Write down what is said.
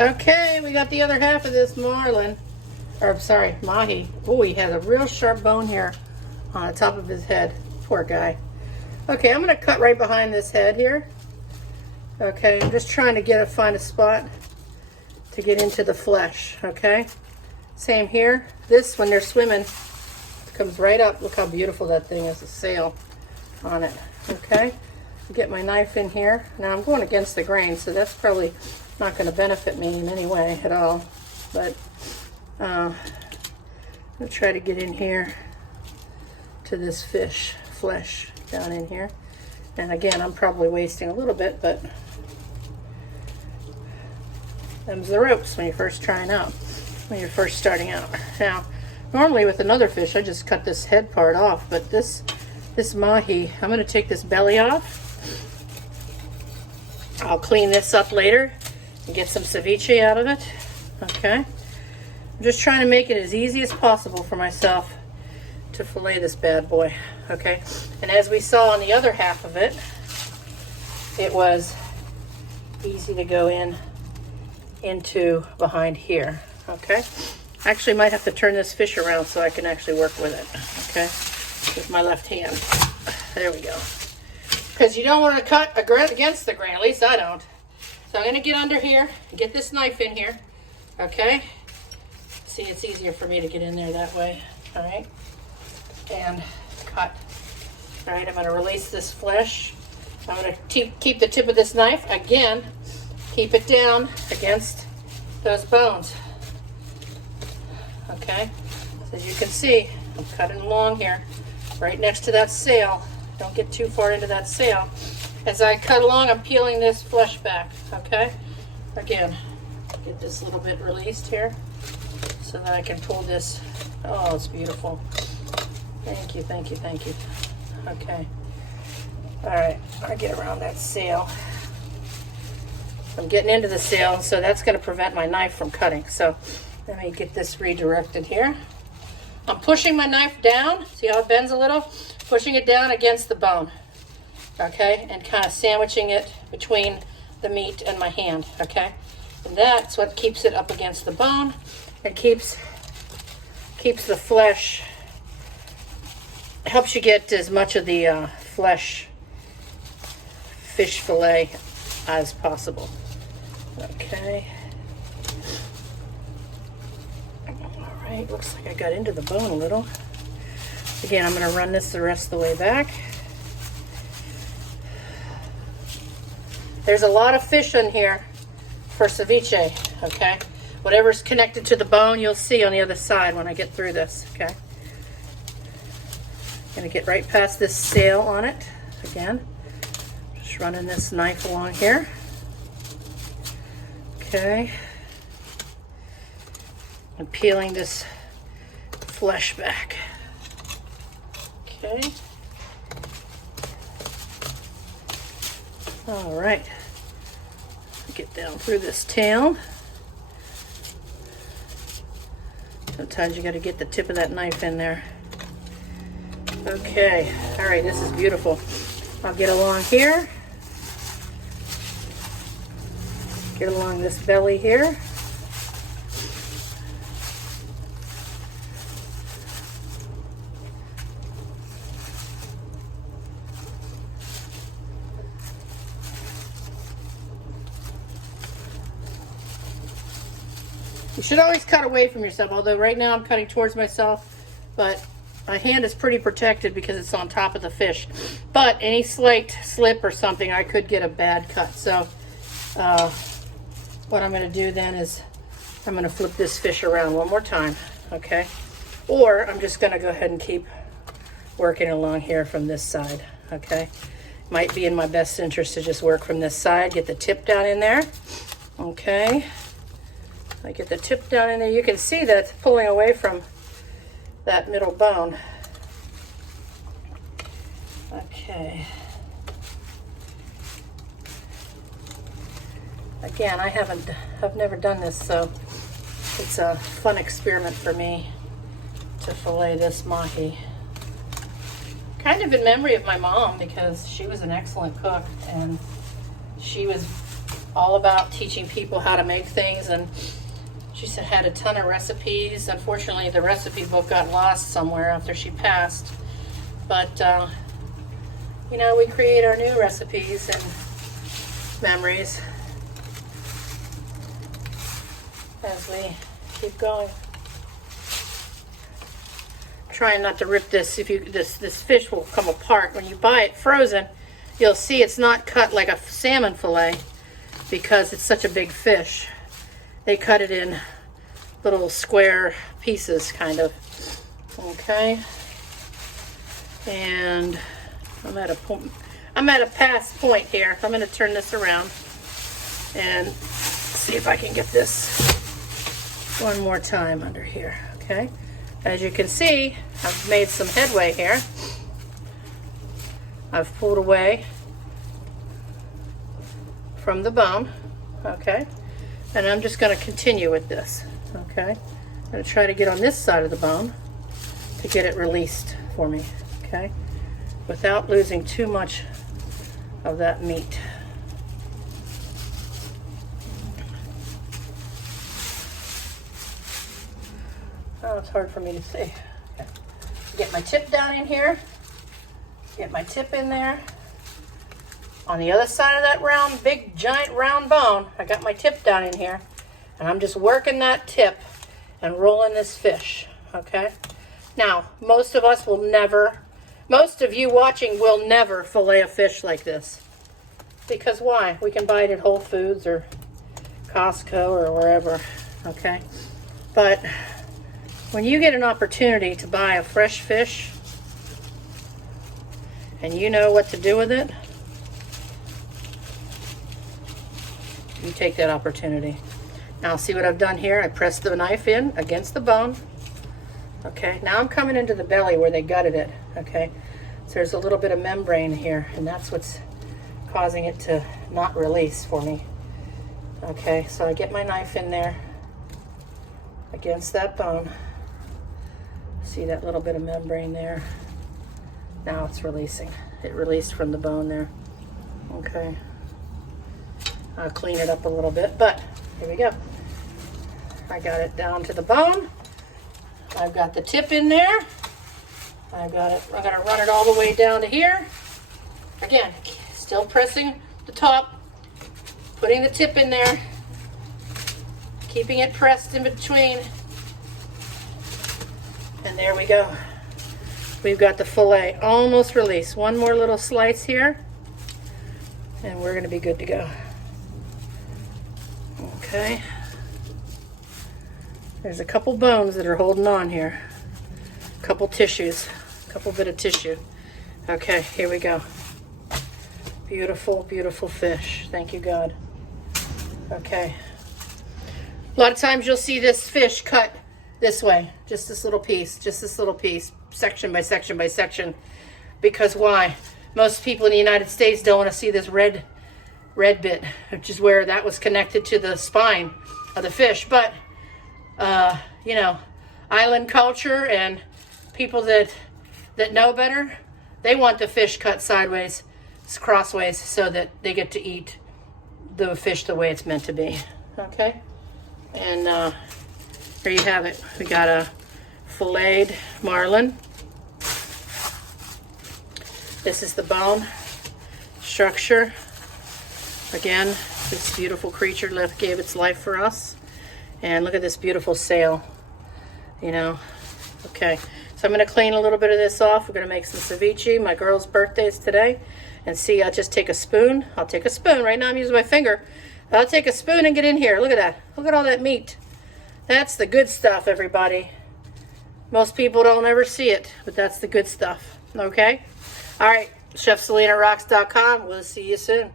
Okay, we got the other half of this marlin, or sorry, mahi. Oh, he has a real sharp bone here on the top of his head. Poor guy. Okay, I'm gonna cut right behind this head here. Okay, I'm just trying to find a spot to get into the flesh, okay? Same here. This, when they're swimming, comes right up. Look how beautiful that thing is, the sail on it, okay? Get my knife in here. Now I'm going against the grain, so that's probably not going to benefit me in any way at all. But I'm going to try to get in here to this fish flesh down in here. And again, I'm probably wasting a little bit, but them's the ropes when you're first trying out, when you're first starting out. Now, normally with another fish, I just cut this head part off, but this mahi, I'm going to take this belly off. I'll clean this up later and get some ceviche out of it. Okay, I'm just trying to make it as easy as possible for myself to fillet this bad boy. Okay, and as we saw on the other half of it, it was easy to go into behind here. Okay, I actually might have to turn this fish around so I can actually work with it. Okay, with my left hand. There we go. Because you don't want to cut against the grain, at least I don't. So I'm going to get under here and get this knife in here. Okay, see, it's easier for me to get in there that way. All right, and cut. All right, I'm going to release this flesh. I'm going to keep the tip of this knife, again, keep it down against those bones. Okay, so as you can see, I'm cutting along here, right next to that sail. Don't get too far into that sail. As I cut along, I'm peeling this flesh back, okay? Again, get this little bit released here so that I can pull this. Oh, it's beautiful. Thank you, thank you, thank you. Okay. All right, I get around that sail. I'm getting into the sail, so that's going to prevent my knife from cutting. So let me get this redirected here. I'm pushing my knife down. See how it bends a little? Pushing it down against the bone. Okay, and kind of sandwiching it between the meat and my hand. Okay, and that's what keeps it up against the bone. It keeps the flesh. Helps you get as much of the fish fillet as possible. Okay. All right, looks like I got into the bone a little. Again, I'm going to run this the rest of the way back. There's a lot of fish in here for ceviche, okay? Whatever's connected to the bone, you'll see on the other side when I get through this, okay? I'm going to get right past this sail on it. Again, just running this knife along here. Okay. And peeling this flesh back. Okay. All right. Get down through this tail. Sometimes you got to get the tip of that knife in there. Okay. All right, this is beautiful. I'll get along here. Get along this belly here. You should always cut away from yourself, although right now I'm cutting towards myself, but my hand is pretty protected because it's on top of the fish. But any slight slip or something, I could get a bad cut. So what I'm going to do then is I'm going to flip this fish around one more time, okay? Or I'm just going to go ahead and keep working along here from this side, okay? Might be in my best interest to just work from this side, get the tip down in there, okay? I get the tip down in there. You can see that it's pulling away from that middle bone. Okay. Again, I've never done this, so it's a fun experiment for me to fillet this mahi. Kind of in memory of my mom, because she was an excellent cook, and she was all about teaching people how to make things, and she said had a ton of recipes. Unfortunately, the recipe book got lost somewhere after she passed. But, you know, we create our new recipes and memories as we keep going. Trying not to rip this. This fish will come apart when you buy it frozen. You'll see it's not cut like a salmon fillet because it's such a big fish. They cut it in little square pieces, kind of. Okay. And I'm at a past point here. I'm going to turn this around and see if I can get this one more time under here. Okay. As you can see, I've made some headway here. I've pulled away from the bone. Okay. And I'm just going to continue with this. Okay. I'm going to try to get on this side of the bone to get it released for me. Okay. Without losing too much of that meat. Oh, it's hard for me to see. Okay. Get my tip down in here. Get my tip in there. On the other side of that round, big, giant round bone, I got my tip down in here. And I'm just working that tip and rolling this fish. Okay? Now, most of us will never, most of you watching will never fillet a fish like this. Because why? We can buy it at Whole Foods or Costco or wherever. Okay? But when you get an opportunity to buy a fresh fish and you know what to do with it, you take that opportunity. Now see what I've done here? I pressed the knife in against the bone. Okay, now I'm coming into the belly where they gutted it. Okay, so there's a little bit of membrane here, and that's what's causing it to not release for me. Okay, so I get my knife in there against that bone. See that little bit of membrane there? Now it's releasing. It released from the bone there. Okay. I'll clean it up a little bit, but here we go. I got it down to the bone. I've got the tip in there. I've got it. I'm gonna run it all the way down to here. Again, still pressing the top, putting the tip in there, keeping it pressed in between. And there we go. We've got the fillet almost released. One more little slice here, and we're gonna be good to go. Okay. There's a couple bones that are holding on here. A couple tissues. A couple bit of tissue. Okay, here we go. Beautiful, beautiful fish. Thank you, God. Okay. A lot of times you'll see this fish cut this way. Just this little piece. Just this little piece. Section by section by section. Because why? Most people in the United States don't want to see this red bit, which is where that was connected to the spine of the fish. But you know, island culture and people that know better, they want the fish cut sideways, crossways, so that they get to eat the fish the way it's meant to be. Okay, and there you have it. We got a filleted marlin. This is the bone structure. Again, this beautiful creature gave its life for us. And look at this beautiful sail, you know. Okay, so I'm going to clean a little bit of this off. We're going to make some ceviche. My girl's birthday is today. And see, I'll just take a spoon. I'll take a spoon. Right now I'm using my finger. I'll take a spoon and get in here. Look at that. Look at all that meat. That's the good stuff, everybody. Most people don't ever see it, but that's the good stuff. Okay? All right, ChefSelenaRocks.com. We'll see you soon.